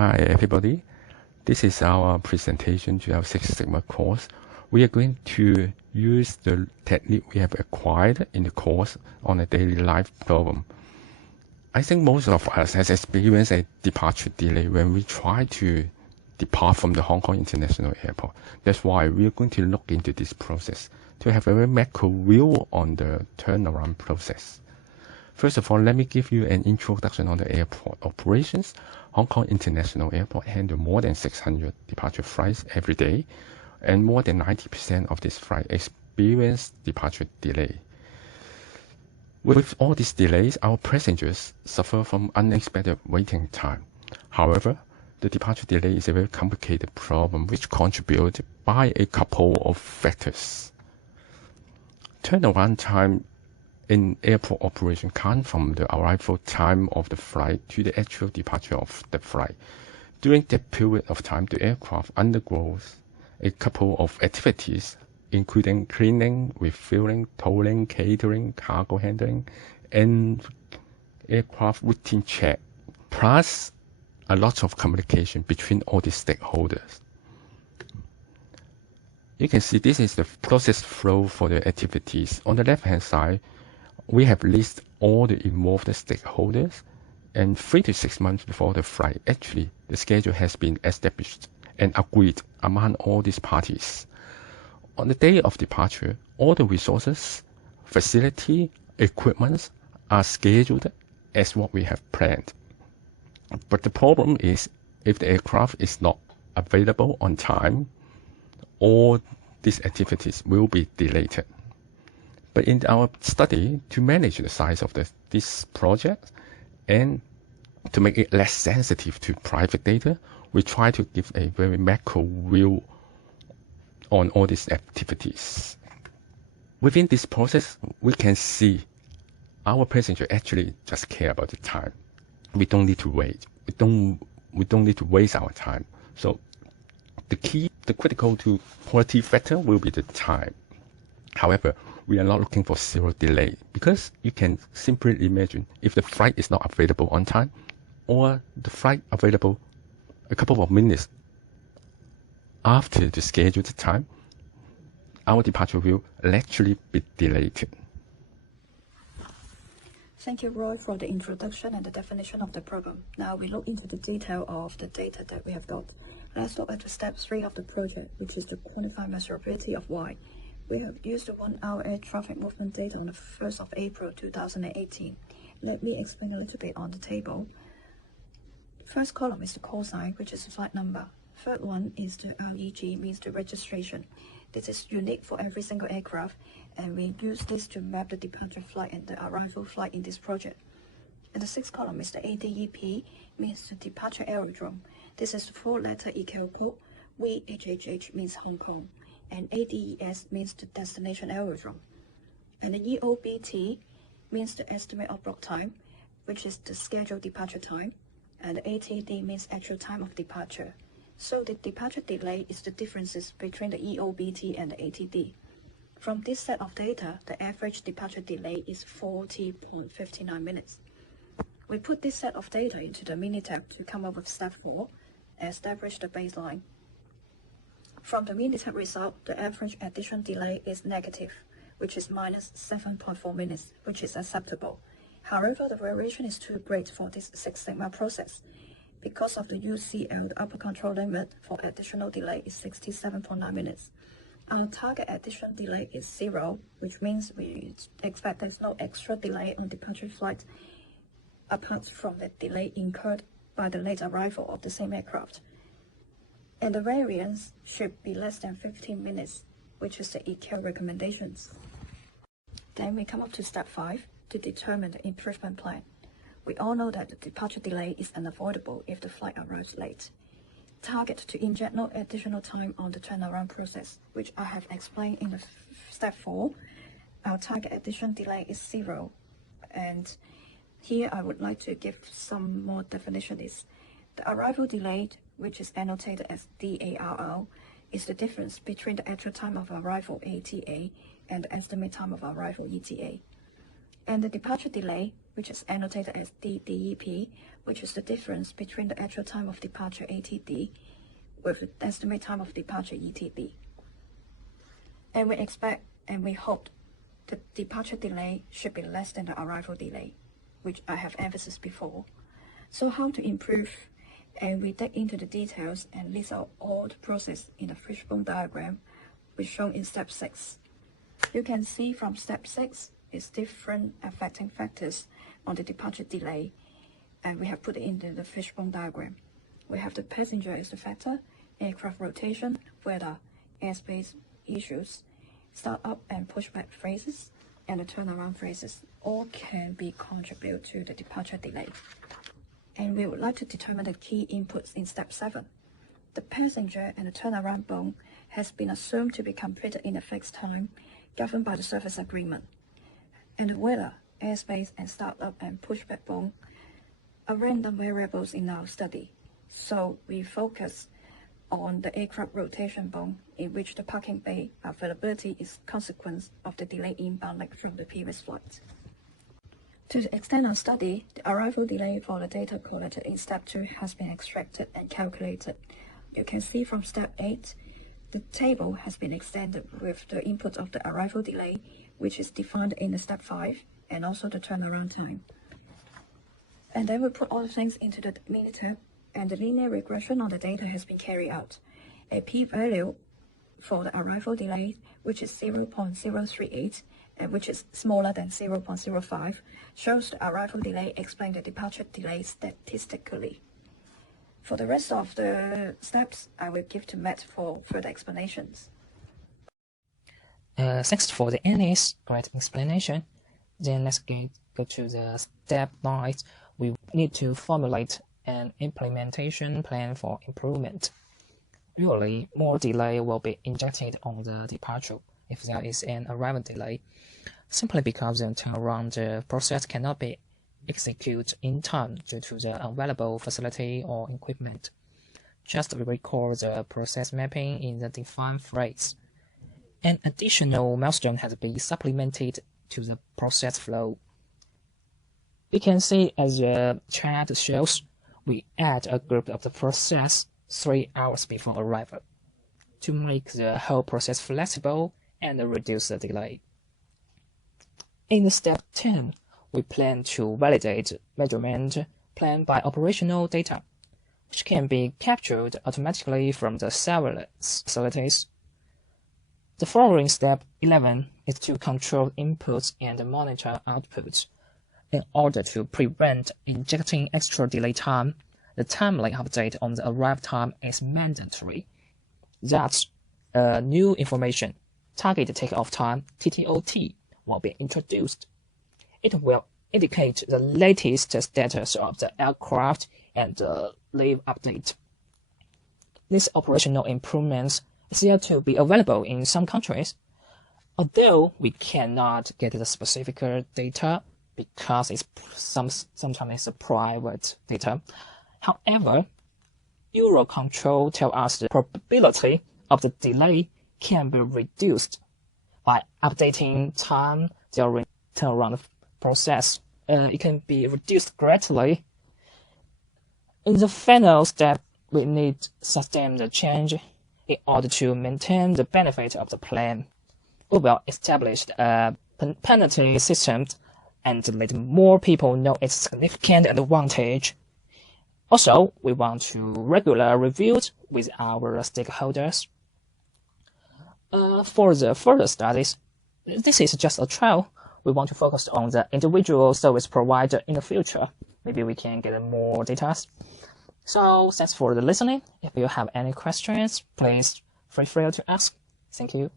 Hi everybody, this is our presentation to our Six Sigma course. We are going to use the technique we have acquired in the course on a daily life problem. I think most of us has experienced a departure delay when we try to depart from the Hong Kong International Airport. That's why we are going to look into this process to have a very macro view on the turnaround process. First of all, let me give you an introduction on the airport operations. Hong Kong International Airport handles more than 600 departure flights every day, and more than 90% of these flights experience departure delay. With all these delays, our passengers suffer from unexpected waiting time. However, the departure delay is a very complicated problem which contributed by a couple of factors. Turnaround time in airport operation comes from the arrival time of the flight to the actual departure of the flight. During that period of time, the aircraft undergoes a couple of activities, including cleaning, refueling, tolling, catering, cargo handling, and aircraft routine check, plus a lot of communication between all the stakeholders. You can see this is the process flow for the activities. On the left-hand side, we have listed all the involved stakeholders, and 3 to 6 months before the flight, actually, the schedule has been established and agreed among all these parties. On the day of departure, all the resources, facility, equipment are scheduled as what we have planned. But the problem is, if the aircraft is not available on time, all these activities will be delayed. But in our study, to manage the size of this project and to make it less sensitive to private data, we try to give a very macro view on all these activities. Within this process, we can see our passenger actually just care about the time. We don't need to wait. We don't need to waste our time. So the critical to quality factor will be the time. However, we are not looking for zero delay, because you can simply imagine if the flight is not available on time, or the flight available a couple of minutes after the scheduled time, our departure will actually be delayed. Thank you, Roy, for the introduction and the definition of the problem. Now we look into the detail of the data that we have got. Let's look at the step 3 of the project, which is to quantify measurability of Y. We have used the 1-hour air traffic movement data on the 1st of April 2018. Let me explain a little bit on the table. First column is the call sign, which is the flight number. Third one is the REG, means the registration. This is unique for every single aircraft, and we use this to map the departure flight and the arrival flight in this project. And the sixth column is the ADEP, means the departure aerodrome. This is the 4-letter ECAL code. VHHH means Hong Kong, and ADES means the destination aerodrome. And the EOBT means the estimate of block time, which is the scheduled departure time, and the ATD means actual time of departure. So the departure delay is the differences between the EOBT and the ATD. From this set of data, the average departure delay is 40.59 minutes. We put this set of data into the Minitab to come up with step 4 and establish the baseline. From the Minitab result, the average addition delay is negative, which is minus 7.4 minutes, which is acceptable. However, the variation is too great for this Six Sigma process. Because of the UCL, the upper control limit for additional delay is 67.9 minutes. Our target addition delay is 0, which means we expect there's no extra delay on departure flight apart from the delay incurred by the late arrival of the same aircraft. And the variance should be less than 15 minutes, which is the ECAL recommendations. Then we come up to step 5 to determine the improvement plan. We all know that the departure delay is unavoidable if the flight arrives late. Target to inject no additional time on the turnaround process, which I have explained in the step 4. Our target addition delay is 0. And here I would like to give some more definitions. The arrival delay, which is annotated as DARR, is the difference between the actual time of arrival ATA and the estimate time of arrival ETA. And the departure delay, which is annotated as DDEP, which is the difference between the actual time of departure ATD with the estimate time of departure ETD. And we expect and we hope the departure delay should be less than the arrival delay, which I have emphasized before. So how to improve? And we dig into the details and list out all the process in the fishbone diagram, which shown in step 6. You can see from step 6 is different affecting factors on the departure delay, and we have put it into the fishbone diagram. We have the passenger as the factor, aircraft rotation, weather, airspace issues, start-up and pushback phases, and the turnaround phases all can be contribute to the departure delay. And we would like to determine the key inputs in step 7. The passenger and the turnaround bone has been assumed to be completed in a fixed time, governed by the service agreement. And the weather, airspace, and start-up and pushback bone are random variables in our study. So we focus on the aircraft rotation bone, in which the parking bay availability is consequence of the delay inbound leg from the previous flight. To the extent of study, the arrival delay for the data collected in step 2 has been extracted and calculated. You can see from step 8, the table has been extended with the input of the arrival delay, which is defined in the step 5, and also the turnaround time. And then we put all the things into the Minitab, and the linear regression on the data has been carried out. A p-value for the arrival delay, which is 0.038, and which is smaller than 0.05, shows the arrival delay explain the departure delay statistically. For the rest of the steps, I will give to Matt for further explanations. Thanks for the Annie's great explanation. Then let's go to the step 9. We need to formulate an implementation plan for improvement. Usually, more delay will be injected on the departure if there is an arrival delay, simply because the turnaround process cannot be executed in time due to the unavailable facility or equipment. Just recall the process mapping in the defined phrase. An additional milestone has been supplemented to the process flow. You can see as the chart shows, we add a group of the process 3 hours before arrival to make the whole process flexible and reduce the delay. In step 10, we plan to validate measurement plan by operational data, which can be captured automatically from the surveillance facilities. The following step 11 is to control inputs and monitor outputs. In order to prevent injecting extra delay time, the timely update on the arrival time is mandatory. Thus, new information, target takeoff time, TTOT, will be introduced. It will indicate the latest status of the aircraft and the leave update. These operational improvements is yet to be available in some countries, although we cannot get the specific data because it's sometimes it's private data. However, Eurocontrol tells us the probability of the delay can be reduced by updating time during turnaround process. It can be reduced greatly. In the final step, we need sustained change in order to maintain the benefit of the plan. We will establish a penalty system and let more people know its significant advantage. Also, we want to regular reviews with our stakeholders. For the further studies, this is just a trial. We want to focus on the individual service provider in the future. Maybe we can get more data. So thanks for the listening. If you have any questions, please feel free to ask. Thank you.